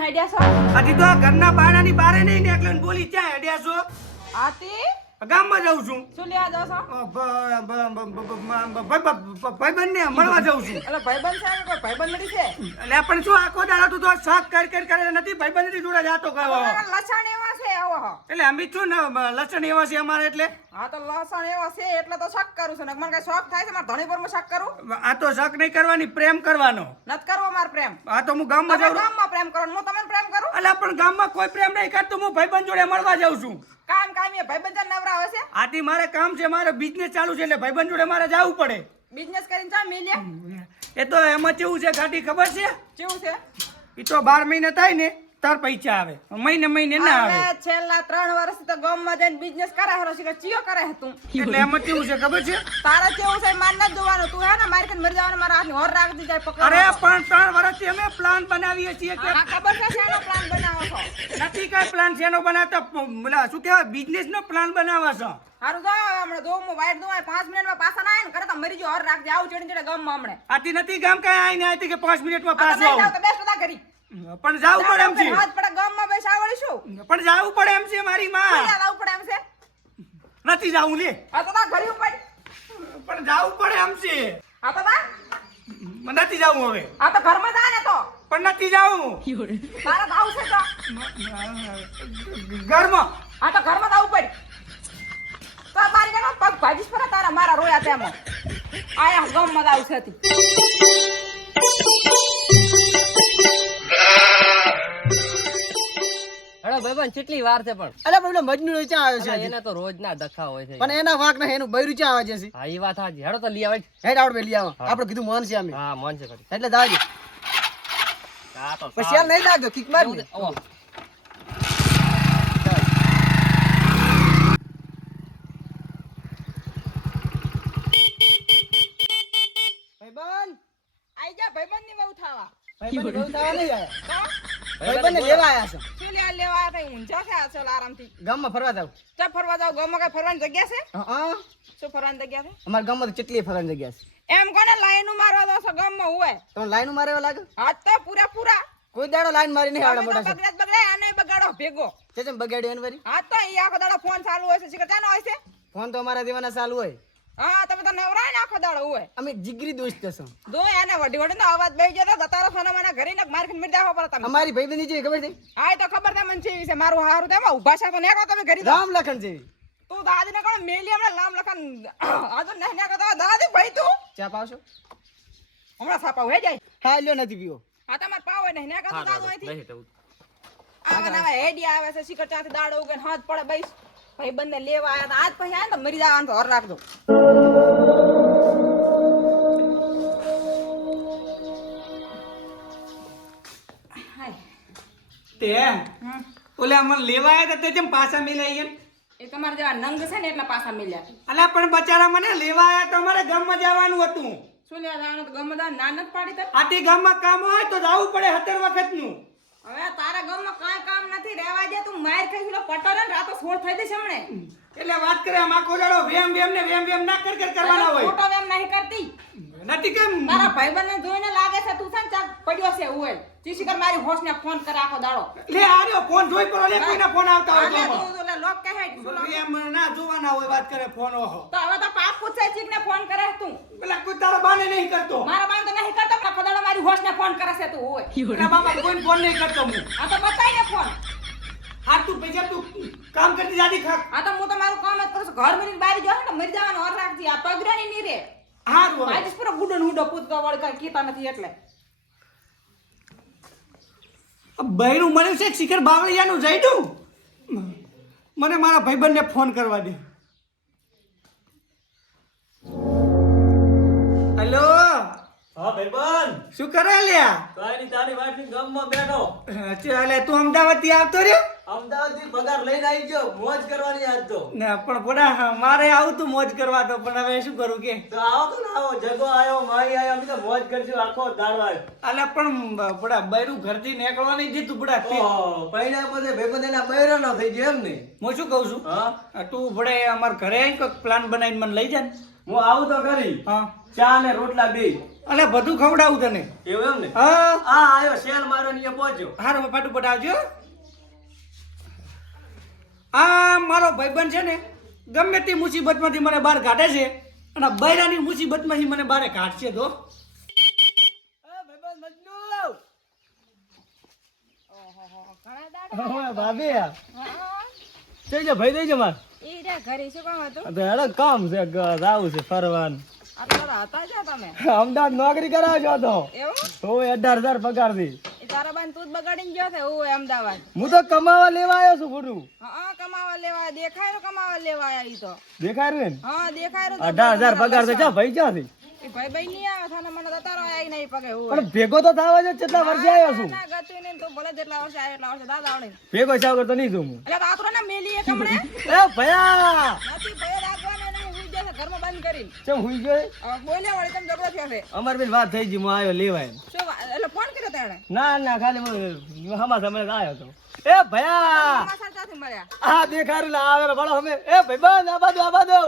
ચોય હેડ્યા છો હજી તો ઘરના બારણાની બારે નહીં નીકળ્યો ને બોલી ક્યાં હેડ્યા છો આતી ગામમાં જાઉં છું શું લેવા જાવ છો ભાઈબંધ ભાઈબંધને મળવા જાઉં છું એટલે ભાઈબંધ છે કોઈ ભાઈબંધ નથી છે એટલે પણ શું આખો દાડો તું તો શક કર કર કરે નથી ભાઈબંધની જોડે જાતો તમારા લસણ એવા આવો હો. એટલે અમે ને લસણ એવા છે અમારે એટલે? હા તો લસણ એવા છે એટલે તો શક કરું છું. મને કઈ શોખ થાય છે મારે ધણી પર શક કરું? આ તો શક નહીં કરવાની પ્રેમ કરવાનો. નત કરવો માર પ્રેમ. આ તો હું ગામમાં જાઉં. ગામમાં પ્રેમ કરો હું તમને પ્રેમ કરું? એટલે પણ ગામમાં કોઈ પ્રેમ નહીં કરતો હું ભાઈબંધ જોડે મળવા જાઉં છું. કામ કામ એ ભાઈબંધ નવરા હોય છે? આથી મારે કામ છે મારે બિઝનેસ ચાલુ છે એટલે ભાઈબંધ જોડે મારે જવું પડે. બિઝનેસ કરીને ચા મિલ્યા. એ તો એમાં કેવું છે ગાડી ખબર છે? કેવું છે? એ તો બાર મહિને થાય ને. તાર પૈસા આવે. મહિને મહિને ના આવે. છેલ્લા ત્રણ વર્ષ તો ગામમાં જઈને બિઝનેસ કરે હરો છે કે ચિયો કરે હે તું? એટલે એમાં કેવું છે ખબર છે? તારે કેવું છે? માર ના જોવાનું. તું હે ને મારી કને મરી જવાનું મારા હાથની હોર રાખી જાય પકડ અરે પણ ત્રણ વર્ષથી અમે પ્લાન બનાવીએ છીએ કે ખબર છે શેનો પ્લાન બનાવો છો? નથી કઈ પ્લાન શેનો બનાવતા. બોલા શું કહેવાય? બિઝનેસ નો પ્લાન બનાવવા છો. હારું જો હમણાં જો હું વાઈટ દઉં પાંચ મિનિટમાં પાછા ના આવે ને કરે તો મરી જો હોર રાખજે આવું ચડી ચડે ગામમાં હમણે. આથી નથી ગામ કઈ આવીને આવીતી કે પાંચ મિનિટમાં પાછું આવું? બેસ્ટ બધા કરી પણ જાવું પડે એમ છે. હાથ પડે ગામમાં બેસા વળીશું પણ જાવું પડે એમ છે મારી માં. આવવું પડે એમ છે? નથી જાવું લે. આ તો ઘરી ઉપર પણ જાવું પડે એમ છે. આ તો બા. નથી જાવું હવે. આ તો ઘરમાં જા ને તો. પણ નથી જાવું. તારે તો આવશે તો. ઘરમાં. આ તો ઘરમાં તો પડે. તો મારી ઘરમાં પગ ભાજીશ પર તારા મારા રોયા તેમ. આયા ગામમાં તો આવશે હતી ભાઈબંધ કેટલી વાર છે પણ? અલે પેલો મજનુ ચા આવે છે એને તો રોજ ના દખા હોય છે પણ એના વાંક ના એનું બૈરું ચા આવે છે હા એ વાત હાજી હેડો તો લઈ આવે. હેડ આવડ બે લઈ આવો. આપણે કીધું મોહન છે અમે હા મન છે ખરી. એટલે દાવાજી. હા તો પછી યાર નહીં લાગતો કિક માર. ઓહો. ભાઈબંધ આઈ જા ભાઈબંધની બહુ થાવા થવા. નહીં આયા તો ભાઈબંધને લેવા આયા છે. શું લ્યા લેવા આવ્યા તા ઊંઝા છે અસલ આરામથી. ગામમાં ફરવા જાવ. ચાલ ફરવા જાવ? ગામમાં કઈ ફરવાની જગ્યા છે? હા ફરવાની જગ્યા છે? અમારા ગામમાં તો કેટલી ફરવાની જગ્યા છે. એમ કોને લાઈન મારવા દો છો ગામમાં લાઈન મારે લાગે? હાથ તો પૂરા પૂરા. કોઈ દાડો લાઈન મારી નહીં આવડે મોટા બગડે બગડે આને બગાડો ભેગો. છે છે બગાડ્યો એને વરી હા તો ઈ આખો દાડો ફોન ચાલુ હોય છે ચાનો હોય છે? ફોન તો અમારા દેવાના ચાલુ હોય. હા તમે તો નવરાય ને દાડો હોય અમે જીગરી દોસ્ત છો. જો એને વડી વડી નો અવાજ બેસી જતો દતારો સોના મને ઘરે ને માર ખાઈને મિર્દા પર તમે અમારી ભાઈબંધી જેવી ખબર છે? હા તો ખબર તમને છે. વિશે મારું હારું તેમાં ઊભા છે તો નેકો તમે ઘરી રામ લખન જેવી. તું દાદી ને કોણ મેલી હમણાં લામ લખન. આજુ તો દાદી ભાઈ તું? ચા પાવશો? હમણાં સાપા હે જાય? હા લ્યો નથી પીવો. હા તમારે પાવ હોય નહીં નેકો તો હા, દાદુ અહીંથી. આવા નવા આવે છે શિખર ત્યાંથી દાડો ઉગે હાથ પડે બઈસ ભાઈ બંને લેવા આવ્યા આજ પછી આયા ને મરી જવાનું તો હર રાખજો. તે? ઓલે અમને લેવા આવ્યા તે જેમ પાછા મિલાઈ ગયા એ તમારા જેવા નંગ છે ને એટલા પાછા મિલ્યા. અલા પણ બચારા મને લેવા આવ્યા તો અમારે ગામમાં જવાનું હતું. શું લેવા જવાનું? તો ગમદાર ના નથી પાડી તો આથી ગામમાં કામ હોય તો જવું પડે સત્તર વખતનું. હવે તારા ગામમાં કાંઈ કામ નથી રહેવા દે તું માર ખાઈ પેલો પટો ને રાતો સોળ થઈ જશે હમણે. એટલે વાત કરે આમાં કોજાડો વેમ વેમ ને વેમ વેમ ના કર કર કરવાના હોય. ફોટો એમ નહીં કરતી. નથી કેમ? તારા ભાઈબંધને જોઈને લાગે છે તું છે ને પડ્યો છે એવું ચીસી કર મારી હોશ ને ફોન કર આખો દાડો. લે આર્યો ફોન જોઈ પડો લે કોઈના ફોન આવતા હોય તો લોક કહે? એમ ના જોવાના હોય વાત કરે ફોન ઓહો. તો હવે તો પાપ પૂછે છે ને ફોન કરે તું? પેલા કોઈ તારા બાને નહીં કરતો. મારા બાન તો નહીં કરતો પણ દાડો મારી હોશ ને ફોન કરે છે તું હોય. પેલા બાપા કોઈ ફોન નહીં કરતો હું. આ તો બતાય ને ફોન. હા તું પૈસા તું કામ કરતી જાતી ખાક. આ તો હું તો મારું કામ જ કરું છું. ઘર મરીને બારી જાવ ને મરી જવાનો ઓર રાખજી. આ પગરાની ની રે હારું. આજે પૂરો ગુડો હુડો પૂતકો વળકા કીતા નથી એટલે. બૈરું મળ્યું છે શિખર બાવળિયાનું જઈડું મને મારા ભાઈબંધને ફોન કરવા દે. હેલો હા ભાઈબંધ. શું કરે લ્યા કાંઈ નહીં તારી વાટની ગામમાં બેઠો. ચાલે તું અમદાવાદથી આવતો રહ્યો? અમદાવાદથી પગાર લઈને આવી ગયો મોજ કરવાની આજ તો. ને પણ મારે આવું તું મોજ કરવા તો પણ હવે શું કરું કે? તો આવો તો ને આવો જગો આવ્યો માઈ આવ્યો અમે તો મોજ કરજો આખો આવ્યો અલે પણ પોડા બૈરું ઘરથી નીકળવાની પોડા ઓહો પૈણા બધે ભાઈબંધ એના બૈરો ન થઈ ગયો એમ ને? હું શું કહું છું? હા? તું ભડે અમાર ઘરે આવીને કોઈક પ્લાન બનાવીને મને લઈ જા હું આવું તો કરી. હા. ચા ને રોટલા બે. અને બધું ખવડાવું તને. એવું એમ ને? હા. આ આયો શેર મારો ને પહોંચ્યો હારો ફટાફટ આવજો. આ મારો ભાઈબંધ છે ને ગમે તે મુસીબતમાંથી મને બહાર કાઢે છે અને બૈરાની મુસીબતમાંથી મને બહાર કાઢશે તો. ભાભી. ભાઈ દઈ જા માર. ઘરે શું કામ હતું? કામ છે જાવું છે ફરવાનું. અમદાવાદ નોકરી કરાવજો તો? એવું? હું અઢાર હજાર પગારથી તારા બાન તું બગાડીને ગયો છે હું અમદાવાદ. હું તો કમાવા લેવા આવ્યો છું ખોટું. હા કમાવા લેવા દેખાય રો કમાવા લેવા આયા તો. દેખાય રહ્યું ને હા દેખાય રો અઢાર હજાર પગાર તો ચા ભાઈ ક્યાંથી એ ભાઈ ભાઈ નહીં આવે થાને મને તો તારો આયા નહીં પગે હું પણ ભેગો તો થવા છે કેટલા વર્ષે આવ્યો છું. ના ગતું નહીં તું ભલે જેટલા વર્ષે આવ્યો એટલા વર્ષે દાદા આવડે. ભેગો ચાવ કરતો નહીં છું હું. એટલે આતરો ને મેલી એક હમણે. એ ભયા! નથી ભય બંધ કરીને. ચમ હુઈ ગયો બોલ્યા વળી તમે ઝઘડો થયો છે. અમાર બેન વાત થઈ ગઈ હું આવ્યો લેવા એમ શું એટલે ફોન કર્યો તેણે? ના ના ખાલી હું હમા સમય આવ્યો તો. એ ભયા! આ દેખાડું લા આવે બળો અમે એ ભાઈ બંધ આ બાજુ આ બાજુ.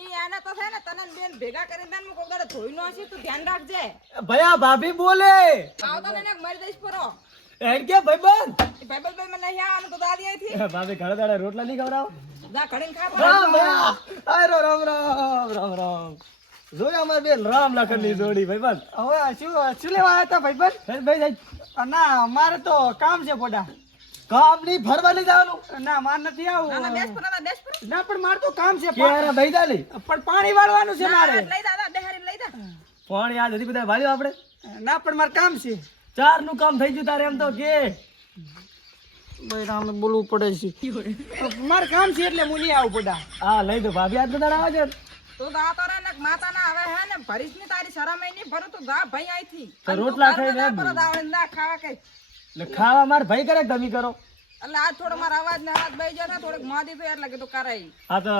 ઈ તો છે ને તને બેન ભેગા કરીને તને કોક દાડે ધોઈ નો હશે તું ધ્યાન રાખજે. ભયા ભાભી બોલે. આવતો ને મરી દઈશ પરો. એમ કે ભાઈ બંધ. ભાઈ ભાઈ મને આવવાનું તો દાદી અહીંથી. ભાભી ઘણા દાડા રોટલા નહીં ખવડાવો. જા ઘડીને ખા રામ ભયા આયરો રામ રામ રામ રામ જોયા અમાર બેન રામ લખનની જોડી ભાઈ હવે શું શું લેવા આવ્યા હતા ભાઈબંધ? ભાઈ ના મારે તો કામ છે પોડા. કામ નહીં ફરવા નહીં જવાનું. ના માર નથી આવું. બેસ પરો બેસ પરો ના પણ મારે તો કામ છે ક્યારે ભાઈ જા પણ પાણી વાળવાનું છે મારે. લઈ જા જા લઈ જા. પાણી આ જતી બધા વાળ્યું આપણે? ના પણ મારે કામ છે. ચારનું કામ થઈ ગયું તારે એમ તો કે. બૈરાને બોલવું પડે છે. મારે કામ છે એટલે મુની આવું પોડા. હા લઈ દો ભાભી આજ બધા આવે છે. તું જા તો રે ને માતા ના આવે હે ને ભરીશની તારી શરમ એ નહીં ભરું તું જા ભાઈ અહીંથી થી રોટલા પરો દાવડે ખાવા કઈ એટલે ખાવા માર ભાઈ કરે તમે કરો? એટલે આ થોડો મારો અવાજ ને અવાજ બેસી જશે થોડુંક માદી તો એટલે કીધું કરાય. આ તો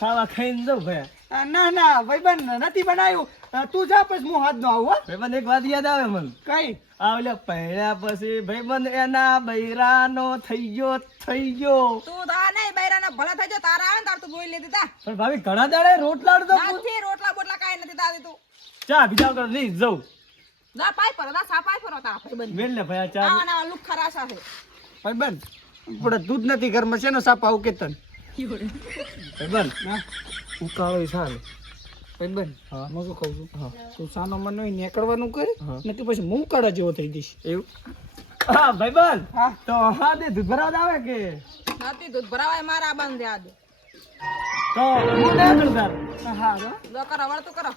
ખાવા ખાઈને જવું ભાઈ. ના ના ભાઈબંધ નથી બનાવ્યું તું જા પછી હું હાથ નો આવું હો. ભાઈ એક વાત યાદ આવે મને? કઈ? આ ઓલે પહેર્યા પછી ભાઈબંધ એના બૈરાનો થઈ ગયો થઈ ગયો. તું દા નહીં બૈરાનો ભલા થઈ જાય તારા આવે ને તાર તું બોલી લીધી તા પણ ભાભી ઘણા દાડે રોટલા તો નથી રોટલા બોટલા કાઈ નથી દાદી તું. ચા બીજા કર નહીં જઉ. ના પાઈ પર ના સા પાઈ પર તા ભાઈબંધ. મેલ ને ભાઈ આ ચા. ના લુક ખરા છે. ભાઈબંધ પણ દૂધ નથી ઘરમાં શેનો સાપ આવું કેતન ભાઈબંધ ભાઈ બંધ ઉકાળો સાલ ભાઈબંધ હા. હું શું કહું છું? હા. તું સાનો મનો નહીં નીકળવાનું કરે ને નથી પછી હું કાઢા જેવો થઈ જઈશ. એવું? હા ભાઈ બંધ હા. તો હા દે દૂધ ભરાવા આવે કે? નથી દૂધ ભરાવાય મારા બંધ આ દે તો હું ના કરું તાર? હા દો કરો વળતું કરો.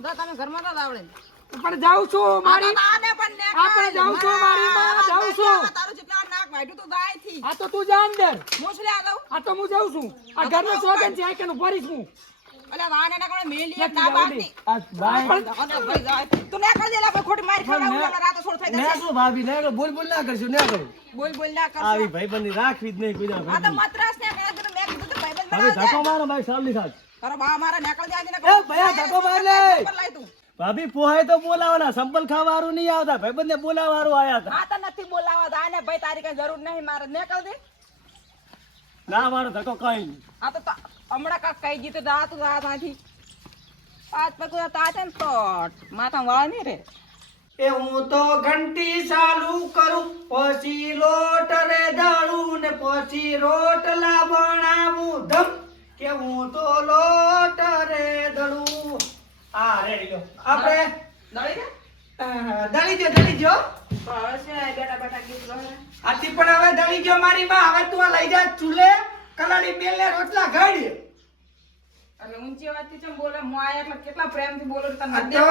દો તમે ઘરમાં તો આવડે. પણ જાઉં છું મારી. આને પણ ને આપણે જાઉં છું મારી માં, જાઉં છું. તારું જેટલા નાક વાઢ્યું તું દાયથી. આ તો તું જા અંદર. મોસલે આ લઉં આ તો હું જાઉં છું. આ ઘરનો સોગન છે કે નું ભરીશ હું અલા વાને ના કોણે મેલી ના બાકી આ બાય અને ભાઈ જાય તું ના કરી દેલા ખોટી મારી ખાવા રાતો છોડ થઈ ને જશે. તો ભાભી ના બોલ બોલ ના કરશું ના કરું બોલ બોલ ના કર આવી ભાઈ બંધ રાખવી જ નહીં કોઈ આ તો મદ્રાસ ને કહે મેં કીધું ભાઈ બંધ હવે ધક્કો મારો ભાઈ સાલની સાથ. તારો બા મારા નેકળ જાય ને એ ભયા ધક્કો માર લે. લઈ તું. ભાભી પોહાય તો બોલાવાના સંપલ ખાવાનું નહીં આવતા. ભાઈ બંને બોલાવાનું વાળું આયા હતા. આ તો નથી બોલાવાતા આને ભાઈ તારી કઈ જરૂર નહીં મારે. નેકળ દે. ના મારો ધક્કો કઈ નહીં. આ તો હમણાં કાક કઈ જીતે જા તું જા ત્યાંથી પાંચ પગ તાતે ને તો માથા વાળ નહીં રે. એ હું તો ઘંટી ચાલુ કરું પછી લોટ રે દાળું ને પછી રોટલા બનાવું. ધમ કે હું તો લોટ રે દળું. આ રેડી લો આપણે દળી દળી જો દળી જો. હવે આથી પણ હવે દળી જો મારી માં. હવે તું આ લઈ જા ચૂલે કલાડી બેલ ને રોટલા ઘડી. એટલે ઊંચી અવાજથી ચમ બોલે? હું આયા એટલે કેટલા પ્રેમથી બોલું તને તો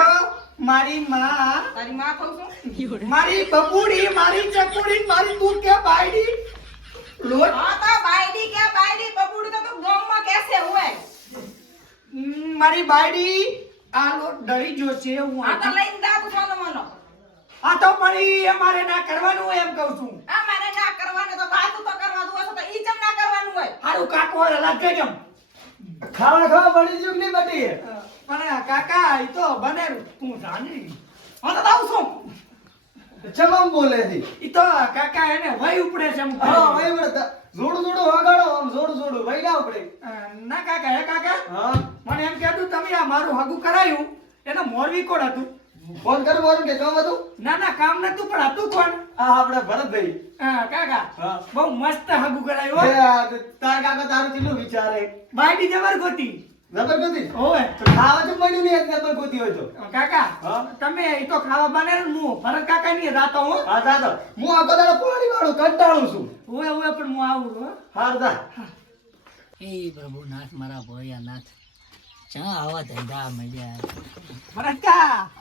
મારી માં તારી માં થઉં છું? મારી બબુડી મારી ચકુડી મારી તું કે બાયડી? લોટ હા તો બાયડી કે બાયડી? બબુડી તો તું ગામમાં કેસે હોય. મારી બાયડી આ લોટ ડરી ગયો છે હું આ તો લઈને જા તું મનો. આ તો પણ એ અમારે ના કરવાનું એમ કહું છું. આ મારે ના કરવાનું તો બાતું તો કરવા દઉં હશે તો ઈ જમ ના કરવાનું હોય? હારું કાકો લાગે કેમ? ખાવા ખાવા પડી જુગ નહીં બધી? પણ કાકા ઈ તો બને તું જાણી હું તો આવું છું. ચમ બોલે છે. ઈ તો કાકા એને વહી ઉપડે છે એમ હા ભાઈ ઉપડે. જોડું જોડું વગાડો આમ જોડું જોડું ના ઉપડે. ના કાકા હે કાકા? હા. મને એમ કહેતું તમે આ મારું હગું કરાયું એને મોરવી કોણ હતું? ફોન કર મારું કે કામ હતું? ના ના કામ નતું પણ હતું કોણ? આ આપણે ભરતભાઈ. હા કાકા. બહુ મસ્ત હગું કરાયું તાર કાકા તારું કેટલું વિચારે? બાયડી જબર ગોતી. જબર ગતિ? ઓય તો ખાવા તો મળ્યું નહીં એક નંબર ગોતી હોય તો. કાકા તમે એ તો ખાવા બને હું ભરત કાકા ની રાતો હું હા. દાદા. હું આ બધા પાણી વાળું કંટાળું છું. ઓય ઓય પણ હું આવું છું, હો. હાર દા એ પ્રભુ નાથ મારા ભોયા નાથ ચા આવા ધંધા મળ્યા ભરત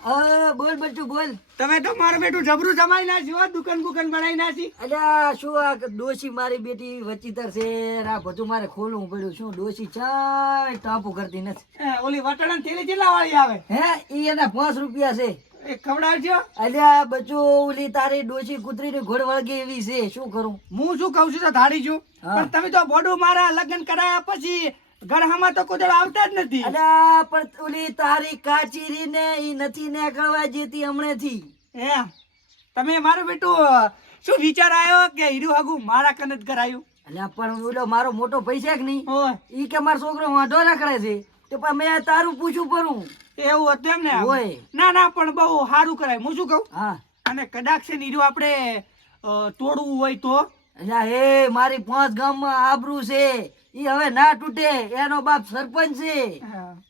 અ, બોલ બચ્ચું બોલ. તમે તો મારું બેટું જબરું જમાઈ નાખ્યું હો દુકાન બુકાન બનાવી નાખી. અલ્યા શું આ ડોશી મારી બેટી વચીતર છે? ને બધું મારે ખોલવું પડ્યું. શું ડોશી ચાય ટાપુ કરતી નથી? ઓલી વટાણા થેલી કેટલા વાળી આવે? હે ઈ એના પાંચ રૂપિયા છે. ખવડાવજો. અલ્યા બચ્ચું ઓલી તારી ડોશી કૂતરીની ઘોડ વળગી એવી છે. શું કરું? હું શું કહું છું તો ધાડી છું. પણ તમે તો બોડું મારા લગ્ન કરાયા પછી ઘર તો કોઈ આવતા જ નથી. અલ્યા પણ ઓલી તારી કાચીરી ને ઈ નથી નીકળવા જેતી હમણેથી. એમ. તમે મારું બેટું શું વિચાર આવ્યો કે હીરું હાગુ મારા કને જ કરાયું? અલ્યા પણ ઓલો મારો મોટો પૈસા કે નહીં? ઈ કે મારો છોકરો વાંધો રખડે છે. તો પણ મેં તારું પૂછું પરું. એવું હતું એમ ને હોય ના ના પણ બહુ સારું કરાય. હું શું કહું? હા. અને કદાચ છે ને હીરું આપણે તોડવું હોય તો? એ મારી પાંચ ગામમાં આબરૂ છે. એ હવે ના તૂટે. એનો બાપ સરપંચ છે.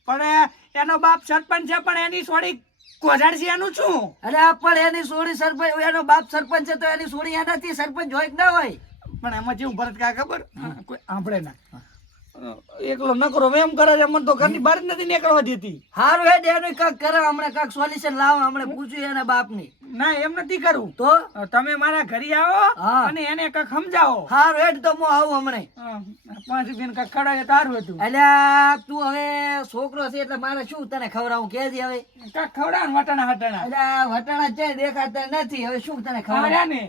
પણ એનો બાપ સરપંચ છે પણ એની સોડી કોઝાડ છે એનું શું? અલ્યા પણ એની સોળી સરપંચ એનો બાપ સરપંચ છે તો એની સોળી એનાથી સરપંચ હોય કે ના હોય? પણ એમાં જેવું ભરત કા ખબર? કોઈ આંભળે ના. એકલો નકરો એમ કરે છે મને તો ઘરની બહાર નથી નીકળવા દેતી. હારું હે એનું કાક કરે હમણાં કાક સોલ્યુશન લાવો હમણાં પૂછ્યું એના બાપને. ના એમ નથી કરું. તો? તમે મારા ઘરે આવો અને એને કંઈક સમજાવો. હારું હેડ તો હું આવું હમણે. પાંચ રૂપિયા કંઈક ખવડાવે તો સારું હતું. એટલે તું હવે છોકરો છે એટલે મારે શું તને ખવડાવું કેજે હવે? કાક ખવડાવ ને વટાણા હટાણા અલ્યા વટાણા છે દેખાતા નથી હવે શું તને ખવડાવું? ને.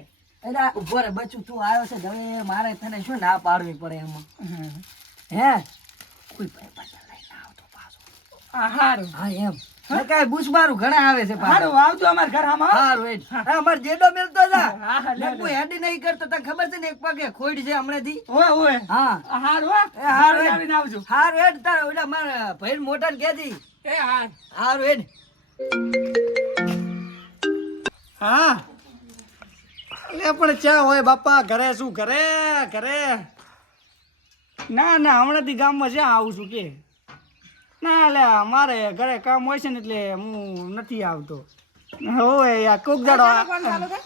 એટલે ઊભો રે બચ્ચું તું આવ્યો છે હવે મારે તને શું ના પાડવી પડે એમાં? હે? કોઈ ભાઈ લઈને આવતો પાછો. આ હારું. હા એમ. કાય બુસબારું મારું ઘણા આવે છે. હારું આવજો અમાર ઘર આમાં હારું હેડ. અમાર જેડો મેલતો જા. હા, હેડી નહીં કરતો તને ખબર છે ને એક પગે ખોઈડ છે હમણાંથી? ઓય ઓય. હા. હારું એ હારું આવીને આવજો. હારું હેડ તારે ઓલા માર ભાઈ મોટા ને કહેતી. એ હાર. હારું હેડ. હા. લે પણ ચા હોય બાપા? ઘરે શું? ઘરે ઘરે. ના ના હમણાંથી ગામમાં જ્યાં આવું છું કે. ના લે મારે ઘરે કામ હોય છે ને એટલે હું નથી આવતો. હોય યાર કોક દાડો કોણ ચાલુ છે?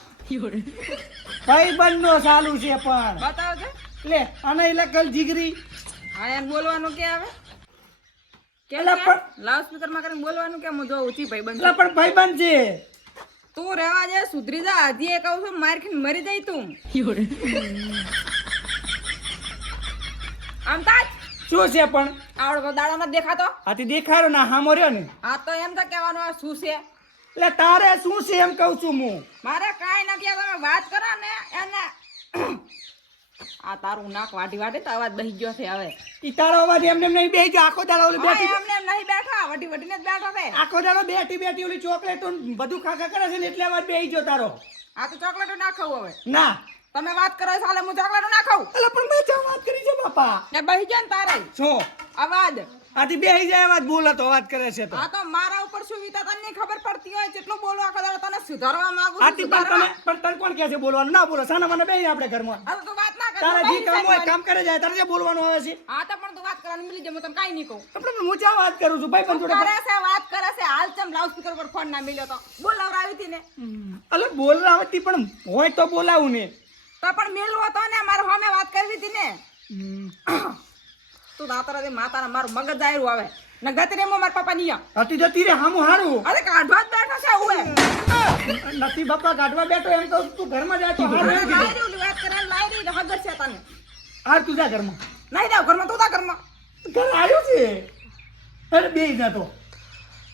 ભાઈ બંધનો ચાલુ છે પણ. બતાવજો લે અને એટલે કલ જીગરી. હા એમ બોલવાનું કે આવે? કે અલા પણ- લાઉડ સ્પીકરમાં કરીને બોલવાનું કે હું જોઉં? છું ભાઈ બંધ પણ ભાઈ બંધ છે. તું રહેવા દે સુધરી જા. હજી એ કહું છું માર મરી જાય તું. આમ તાજ શું છે પણ? આવડો દાડો નથી દેખાતો. આથી દેખાડો ના હામો રહ્યો ને. આ તો એમ તો કહેવાનું આ શું છે? એટલે તારે શું છે એમ કહું છું હું? મારે કાંઈ નથી આ તમે વાત કરો ને એને આ તારું નાક વાટી વાટી તો અવાજ દહી ગયો છે હવે. ઈ તારો અવાજ એમને એમ નહીં બેહી ગયો આખો દાડો ઓલી બેઠી એમને એમ નહીં બેઠા વટી વટીને જ બેઠો છે. આખો દાડો બેઠી બેઠી ઓલી ચોકલેટ બધું ખાખા કરે છે ને એટલે અવાજ બેહી ગયો તારો. આ તો ચોકલેટો ના ખાવું હવે. ના. તમે વાત કરો સાલે હું ચોકલેટો ના ખાઉં એટલે પણ બાપા એ બહી જાય ને તારે. શું અવાજ. આથી બેહી જાય અવાજ બોલો હતો અવાજ કરે છે તો. આ તો મારા ઉપર શું વીતા તને ખબર પડતી હોય જેટલું બોલો આખો દાડો તને સુધારવા માંગુ છું આથી પણ. તને પણ તને કોણ કહે છે બોલવાનું? ના બોલો સાના મને બેહી આપણે ઘરમાં. હવે તું વાત ના કર તારે જે કામ હોય કામ કરે જાય તારે જે બોલવાનું આવે છે. હા તો પણ તું વાત કરવાની મિલી જમો તને કાંઈ નહીં કહું. પણ હું ચા વાત કરું છું? ભાઈ પણ જોડે કરે છે વાત કરે છે હાલ ચમ લાઉડ સ્પીકર પર ફોન ના મિલ્યો તો. બોલાવરાવી હતી ને. અલે બોલાવતી પણ હોય તો બોલાવું ને. તો પણ મેલ હતો ને મારે હોમે વાત કરી હતી ને. તું દાતરા દે માતાના મારું મગજ આયરું આવે. ને ગતરે મો મારા પપ્પા નહીં હતી જતી રે હામું હારું. અરે કાઢવા જ બેઠો છે ઉએ નથી બાપા કાઢવા બેઠો એમ તો તું ઘરમાં જાય તો હારું વાત કરે લાઈ રહી હગર છે તને. હાર તું જા ઘરમાં. નહીં જાવ ઘરમાં તું તા ઘરમાં. ઘર આવ્યો છે? અરે બે જતો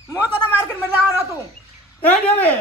મો તો માર્કેટમાં જવાનો હતું. એ જ હવે